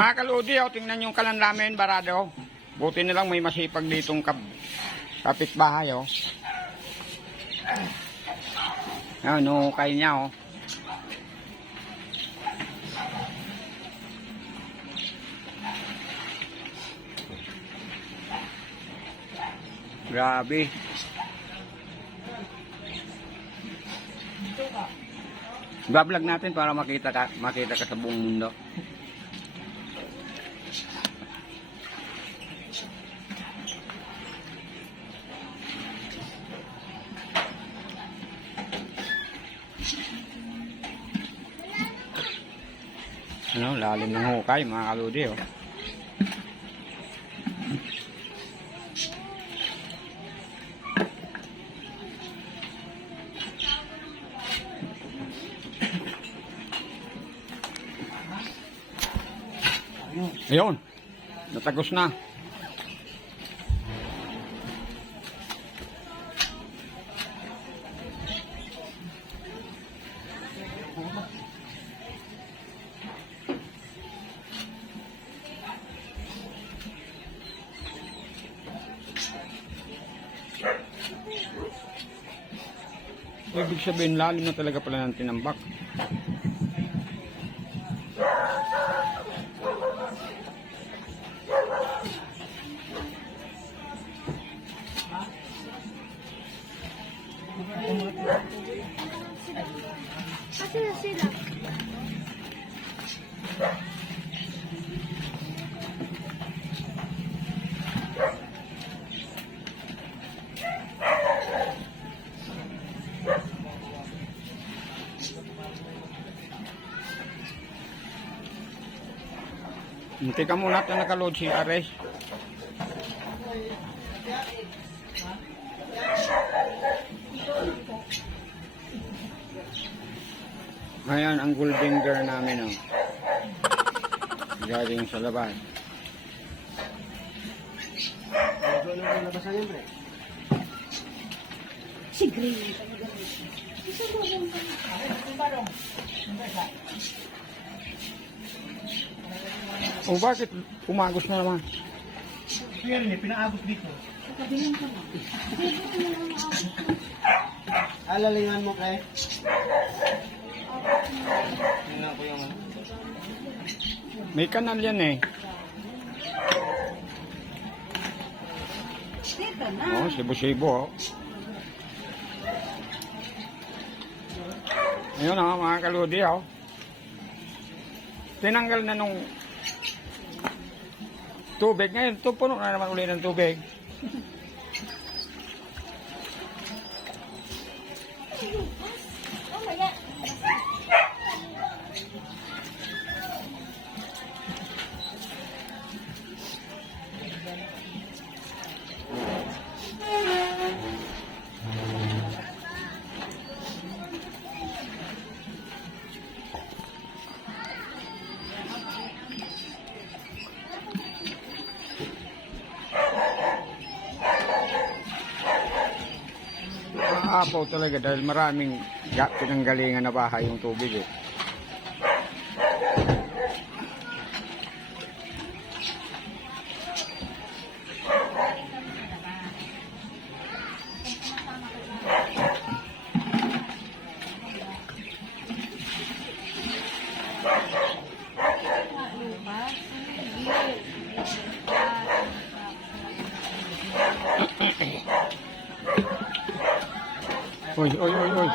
Mga kaludi, oh, tingnan yung kalan namin, barado. Buti nilang may masipag ditong kapitbahay, oh. Yan, nuhukay niya, oh. Grabe. Bablog natin para makita ka sa buong mundo. Ano, lalim ng hukay, mga kaludi, oh. Ayun, natagos na. Ibig sabihin, lalim na talaga pala ng tinambak. Sila. Hindi ka muna ito nakaload si Ares. Ngayon ang golden girl namin, oh. Galing sa labas. Si Green. O bakit umagos na naman? Yan, pinaagos dito. Alalingan mo, kay. Tingnan ko yung... May kanal yan, eh. Dito na. Oh, sibo-sibo, oh. Ayun, oh, mga kaludi, oh. Tinanggal na nung tubig. Ngayon, puno na naman uli ng tubig. Apaw talaga dahil maraming pinanggalingan na bahay yung tubig, eh. Oy, oy, oy, oy.